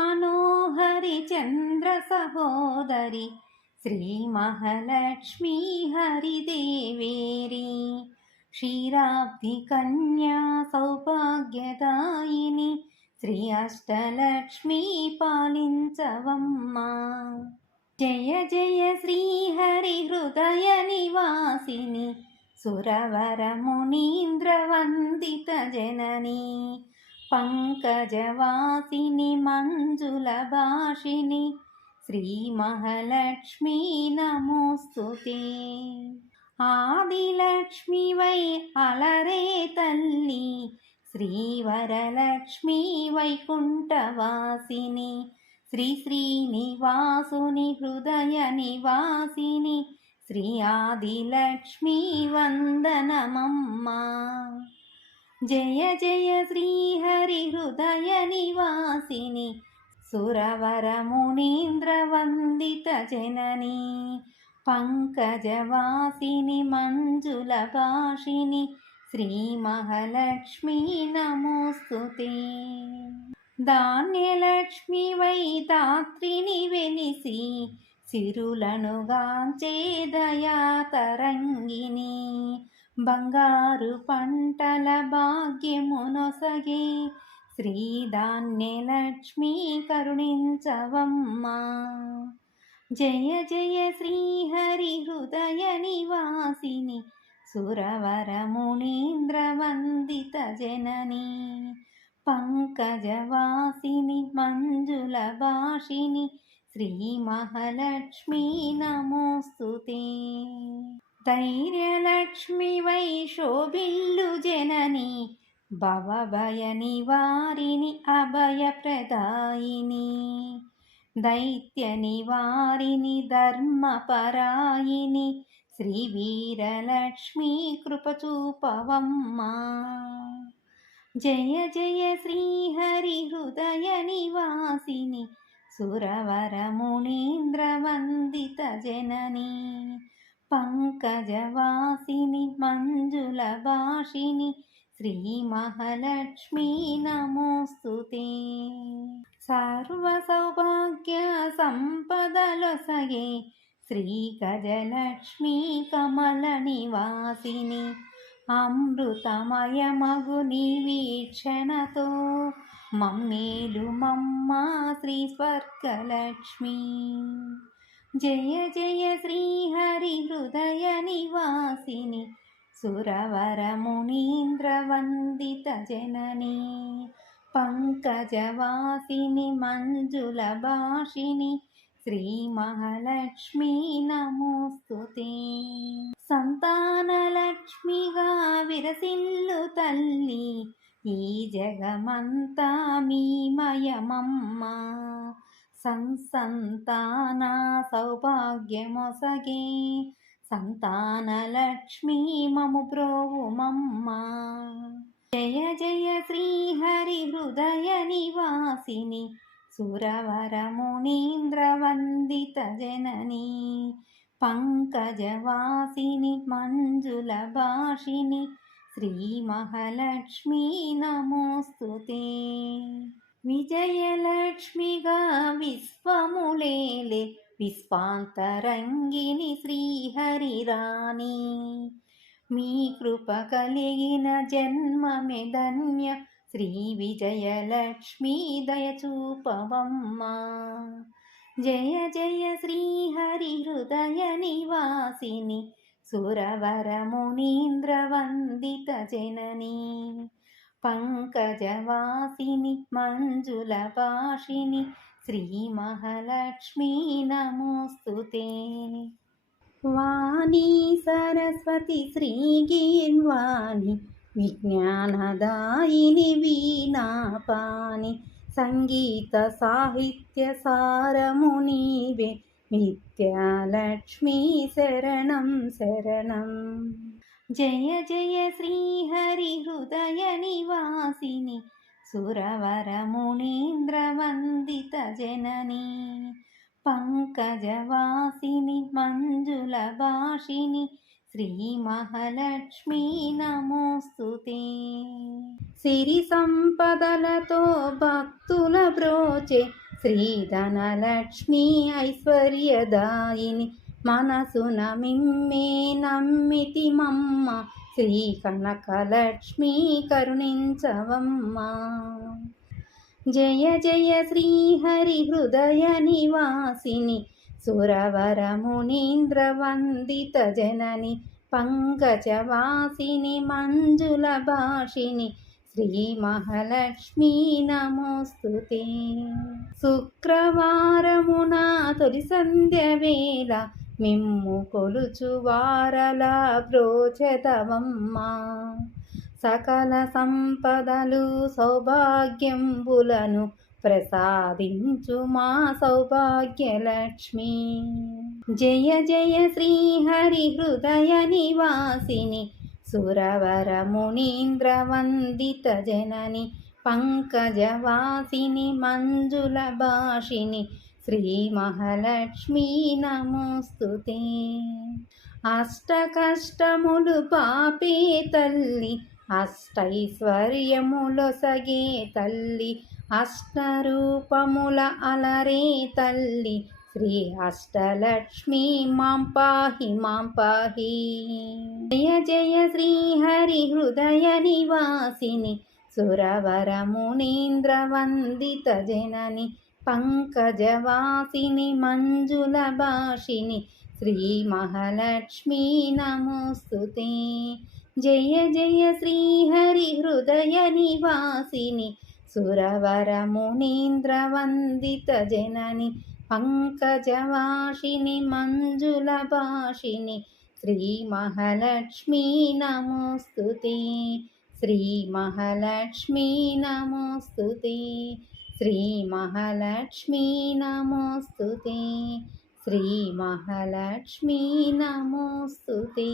మనోహరి చంద్ర సహోదరి శ్రీ మహాలక్ష్మీ హరిదేవేరి క్షీరాబ్ది కన్యా సౌభాగ్యదాయిని శ్రీ అష్టలక్ష్మీ పాలించవమ్మా. జయ జయ శ్రీహరి హృదయ నివాసిని సురవర మునీంద్ర వందిత జనని పంకజవాసిని మంజుల భాషిని శ్రీ మహాలక్ష్మీ నమోస్తుతే. ఆదిలక్ష్మి వై అలరే తల్లి శ్రీవరలక్ష్మీ వైకుంఠవాసిని శ్రీ శ్రీనివాసుని హృదయ నివాసిని శ్రీ ఆదిలక్ష్మీ వందనమమ్మా. జయ జయ శ్రీహరి హృదయ నివాసిని సురవర మునీంద్ర వందిత జనని పంకజవాసిని మంజుల భాషిని శ్రీ మహాలక్ష్మీ నమోస్తుతే. ధాన్యలక్ష్మి వై దాత్రిని వెలిసి సిరులను గాంచే దయాతరంగిని బంగారు పంటల భాగ్యమునొసగే శ్రీధాన్యలక్ష్మీ కరుణించవమ్మా. జయ జయ శ్రీహరి హృదయ నివాసిని సురవర మునీంద్ర వందిత జనని పంకజవాసిని మంజుల భాషిని శ్రీ మహాలక్ష్మీ నమోస్తుతే. ధైర్యలక్ష్మి వై శోభిల్లు జనని భవభయ నివారిణి అభయప్రదాయిని దైత్య నివారిణి ధర్మపరాయిని శ్రీ వీరలక్ష్మీ కృపచూపవమ్మా. జయ జయ శ్రీహరి హృదయ నివాసిని సురవర మునీంద్ర వందిత జనని పంకజవాసిని మంజుల భాషిని శ్రీ మహాలక్ష్మీ నమోస్తుతే. సర్వ సౌభాగ్య సంపదలొసగే శ్రీ గజలక్ష్మీ కమల నివాసిని అమృతమయమగు నీ వీక్షణతో మమ్మేలు మమ్మా శ్రీ స్వర్గలక్ష్మీ. జయ జయ శ్రీహరి హృదయ నివాసిని సురవర మునీంద్ర వందిత జనని పంకజవాసిని మంజుల భాషిని శ్రీ మహాలక్ష్మీ నమోస్తుతే. సంతానలక్ష్మిగా విరసిల్లు తల్లి ఈ జగమంతా మీమయమమ్మా. సంతాన సౌభాగ్యమొసగే సంతానలక్ష్మీ మము బ్రోవుమమ్మా. జయ జయ శ్రీహరి హృదయ నివాసిని సురవర మునీంద్ర వందిత జనని పంకజవాసిని మంజుల భాషిని శ్రీ మహాలక్ష్మీ నమోస్తుతే. విజయలక్ష్మిగా విశ్వములేలే విశ్వాంతరంగిని శ్రీహరిరాణి మీ కృప కలిగిన జన్మమే ధన్య శ్రీ విజయలక్ష్మీ దయచూపవమ్మా. జయ జయ శ్రీహరి హృదయ నివాసిని సురవర మునీంద్ర వందిత జనని పంకజవాసిని మంజుల భాషిని శ్రీ మహాలక్ష్మీ నమోస్తుతే. వాణీ సరస్వతి శ్రీగీర్వాణి విజ్ఞానదాయిని వీణాపాని సంగీత సాహిత్య సారము నీవే నిత్యాలక్ష్మీ శరణం శరణం. జయ జయ శ్రీహరి హృదయ నివాసిని సురవర మునీంద్ర వందిత జనని పంకజవాసిని మంజుల భాషిని శ్రీ మహాలక్ష్మీ నమోస్తుతే. సిరి సంపదలతో భక్తుల బ్రోచే శ్రీధనలక్ష్మీ ఐశ్వర్యదాయిని మనసున మిమ్మే నమ్మితి మమ్మ శ్రీ కనకలక్ష్మీ కరుణించవమ్మ. జయ జయ శ్రీహరి హృదయ నివాసిని సురవర మునీంద్ర వందిత జనని పంకజవాసిని మంజుల భాషిని శ్రీ మహాలక్ష్మీ నమోస్తుతే. శుక్రవారమున తొలి సంధ్య వేళ మిమ్ము కొలుచు వారలా బ్రోచెదవమ్మ. సకల సంపదలు సౌభాగ్యంబులను ప్రసాదించు మా సౌభాగ్యలక్ష్మి. జయ జయ శ్రీహరి హృదయ నివాసిని సురవర మునీంద్ర వందిత జనని పంకజవాసిని మంజుల భాషిని శ్రీ మహాలక్ష్మీ నమోస్తుతే. అష్ట కష్టములు పాపే తల్లి అష్టైశ్వర్యములొసగే తల్లి అష్టరూపముల అలరే తల్లి శ్రీ అష్టలక్ష్మీ మాం పాహి మాం పాహి. జయ జయ శ్రీహరి హృదయ నివాసిని సురవర మునీంద్ర వందిత జనని పంకజవాసిని మంజుల భాషిని శ్రీ మహాలక్ష్మీ నమోస్తుతే. జయ జయ శ్రీహరి హృదయ నివాసిని సురవర మునీంద్ర వందిత జనని పంకజవాసిని మంజుల భాషిని శ్రీ మహాలక్ష్మీ నమోస్తుతే. శ్రీ మహాలక్ష్మీ నమోస్తుతే. శ్రీ మహాలక్ష్మీ నమోస్తుతే. శ్రీ మహాలక్ష్మీ నమోస్తుతే.